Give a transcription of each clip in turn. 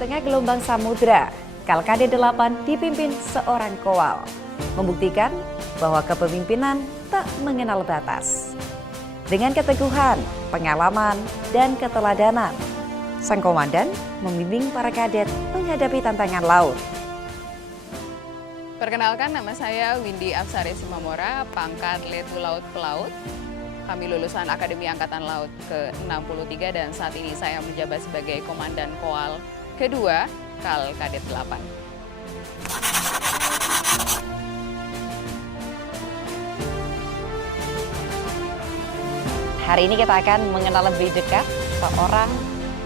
tengah gelombang samudra, Kalkade 8 dipimpin seorang kowal, membuktikan bahwa kepemimpinan tak mengenal batas. Dengan keteguhan, pengalaman, dan keteladanan, sang komandan membimbing para kadet menghadapi tantangan laut. Perkenalkan, nama saya Windy Apsari Simamora, pangkat Letu Laut Pelaut. Kami lulusan Akademi Angkatan Laut ke-63 dan saat ini saya menjabat sebagai Komandan Kowal kedua Kal Kadet 8. Hari ini kita akan mengenal lebih dekat seorang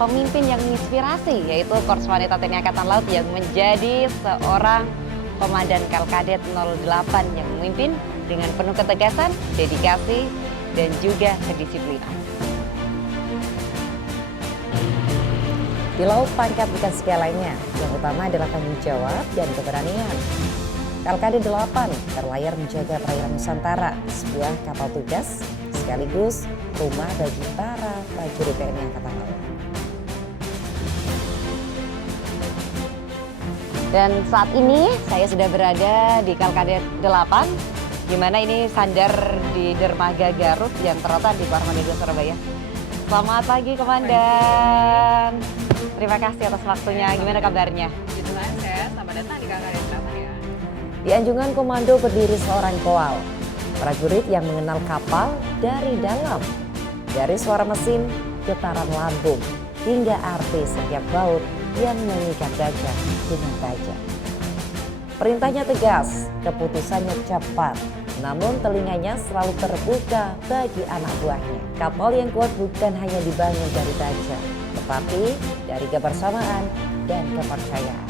pemimpin yang menginspirasi, yaitu Korps Wanita TNI Angkatan Laut yang menjadi seorang Komandan Kalkadet 08 yang memimpin dengan penuh ketegasan, dedikasi, dan juga kedisiplinan. Di laut pangkat bukan segalanya, yang utama adalah tanggung jawab dan keberanian. Kalkade 8 berlayar menjaga perairan Nusantara, sebuah kapal tugas sekaligus rumah bagi para prajurit TNI Angkatan Laut. Dan saat ini saya sudah berada di Kalkade 8, di mana ini sandar di dermaga Garut yang terletak di Parmanida, Surabaya. Selamat pagi, Komandan. Terima kasih atas waktunya. Gimana kabarnya? Puji Tuhan, saya selamat datang di Kalkade 8 ya. Di Anjungan Komando berdiri seorang kowal, prajurit yang mengenal kapal dari dalam. Dari suara mesin, getaran lambung, hingga arti setiap baut yang mengikat baja dengan baja. Perintahnya tegas, keputusannya cepat, namun telinganya selalu terbuka bagi anak buahnya. Kapal yang kuat bukan hanya dibangun dari baja, tetapi dari kebersamaan dan kepercayaan.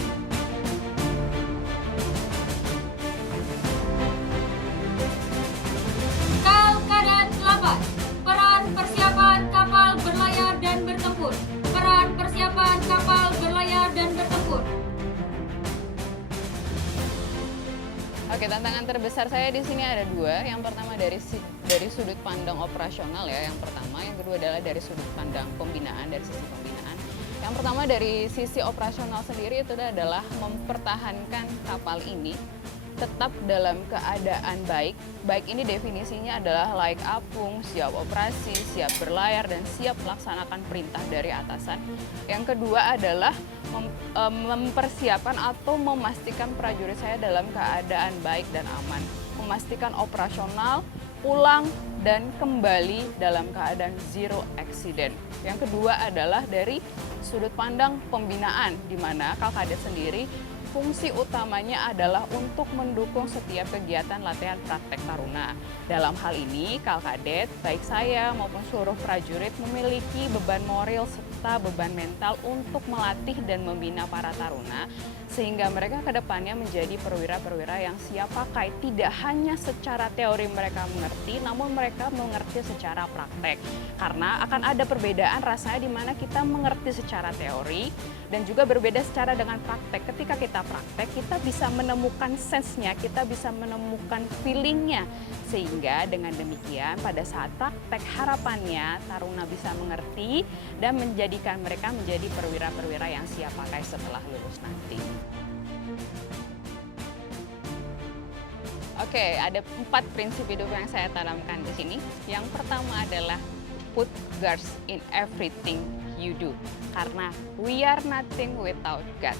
Kalkadet 8, peran persiapan kapal berlayar dan bertempur. Peran persiapan kapal berlayar dan bertempur. Oke, tantangan terbesar saya di sini ada dua. Yang pertama dari sudut pandang operasional ya, yang pertama. Yang kedua adalah dari sudut pandang pembinaan, dari sisi pembinaan. Yang pertama dari sisi operasional sendiri itu adalah mempertahankan kapal ini tetap dalam keadaan baik. Baik ini definisinya adalah layak apung, siap operasi, siap berlayar, dan siap melaksanakan perintah dari atasan. Yang kedua adalah mempersiapkan atau memastikan prajurit saya dalam keadaan baik dan aman. Memastikan operasional, pulang, dan kembali dalam keadaan zero accident. Yang kedua adalah dari sudut pandang pembinaan, di mana Kalkadet sendiri fungsi utamanya adalah untuk mendukung setiap kegiatan latihan praktek taruna. Dalam hal ini, Kalkadet, baik saya maupun seluruh prajurit memiliki beban moral serta beban mental untuk melatih dan membina para taruna, sehingga mereka ke depannya menjadi perwira-perwira yang siap pakai. Tidak hanya secara teori mereka mengerti, namun mereka mengerti secara praktek. Karena akan ada perbedaan rasanya di mana kita mengerti secara teori dan juga berbeda secara dengan praktek. Ketika kita praktek, kita bisa menemukan sense-nya, kita bisa menemukan feeling-nya. Sehingga dengan demikian pada saat praktek harapannya taruna bisa mengerti dan menjadikan mereka menjadi perwira-perwira yang siap pakai setelah lulus nanti. Oke, ada 4 prinsip hidup yang saya tanamkan di sini. Yang pertama adalah put God's in everything you do. Karena we are nothing without God.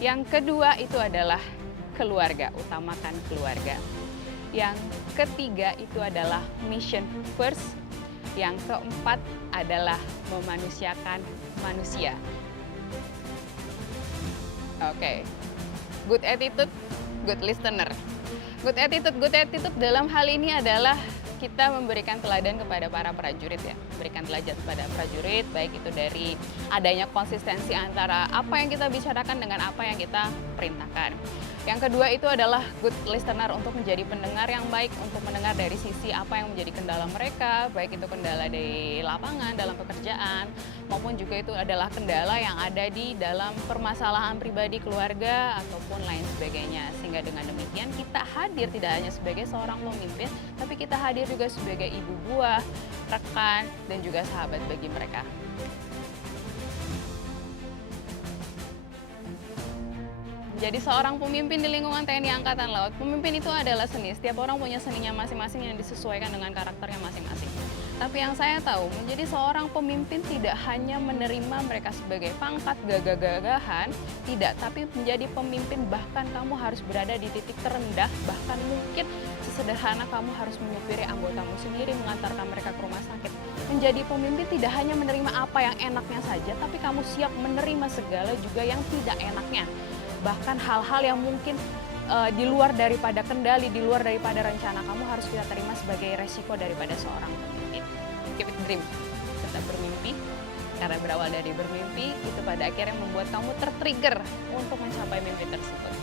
Yang kedua itu adalah keluarga, utamakan keluarga. Yang ketiga itu adalah mission first. Yang keempat adalah memanusiakan manusia. Oke, good attitude, good listener. Good attitude dalam hal ini adalah kita memberikan teladan kepada para prajurit ya, berikan teladan kepada prajurit, baik itu dari adanya konsistensi antara apa yang kita bicarakan dengan apa yang kita perintahkan. Yang kedua itu adalah good listener, untuk menjadi pendengar yang baik, untuk mendengar dari sisi apa yang menjadi kendala mereka, baik itu kendala di lapangan, dalam pekerjaan, maupun juga itu adalah kendala yang ada di dalam permasalahan pribadi keluarga ataupun lain sebagainya. Sehingga dengan demikian kita hadir tidak hanya sebagai seorang pemimpin, tapi kita hadir juga sebagai ibu buah, rekan, dan juga sahabat bagi mereka. Jadi seorang pemimpin di lingkungan TNI Angkatan Laut, pemimpin itu adalah seni. Setiap orang punya seninya masing-masing yang disesuaikan dengan karakternya masing-masing. Tapi yang saya tahu, menjadi seorang pemimpin tidak hanya menerima mereka sebagai pangkat gagah-gagahan, tidak, tapi menjadi pemimpin bahkan kamu harus berada di titik terendah, bahkan mungkin sesederhana kamu harus menyupiri anggotamu sendiri, mengantarkan mereka ke rumah sakit. Menjadi pemimpin tidak hanya menerima apa yang enaknya saja, tapi kamu siap menerima segala juga yang tidak enaknya. Bahkan hal-hal yang mungkin di luar daripada kendali, di luar daripada rencana kamu harus kita terima sebagai resiko daripada seorang pemimpin. Keep it dream, tetap bermimpi, karena berawal dari bermimpi itu pada akhirnya membuat kamu tertrigger untuk mencapai mimpi tersebut.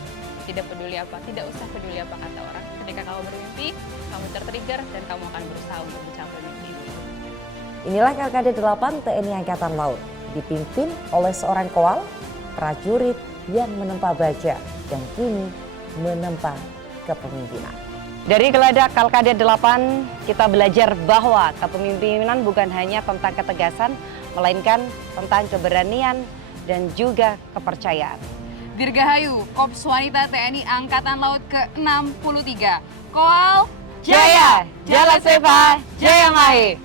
Tidak peduli apa, tidak usah peduli apa kata orang. Ketika kamu bermimpi, kamu tertrigger dan kamu akan berusaha untuk mencapai mimpi itu. Inilah KKD 8 TNI Angkatan Laut, dipimpin oleh seorang koal, prajurit yang menempa baja dan kini menempa kepemimpinan. Dari Geladak Kalkade 8, kita belajar bahwa kepemimpinan bukan hanya tentang ketegasan, melainkan tentang keberanian dan juga kepercayaan. Dirgahayu, Korps Wanita TNI Angkatan Laut ke-63. Koal Jaya, Jala Seva, Jaya Mahe.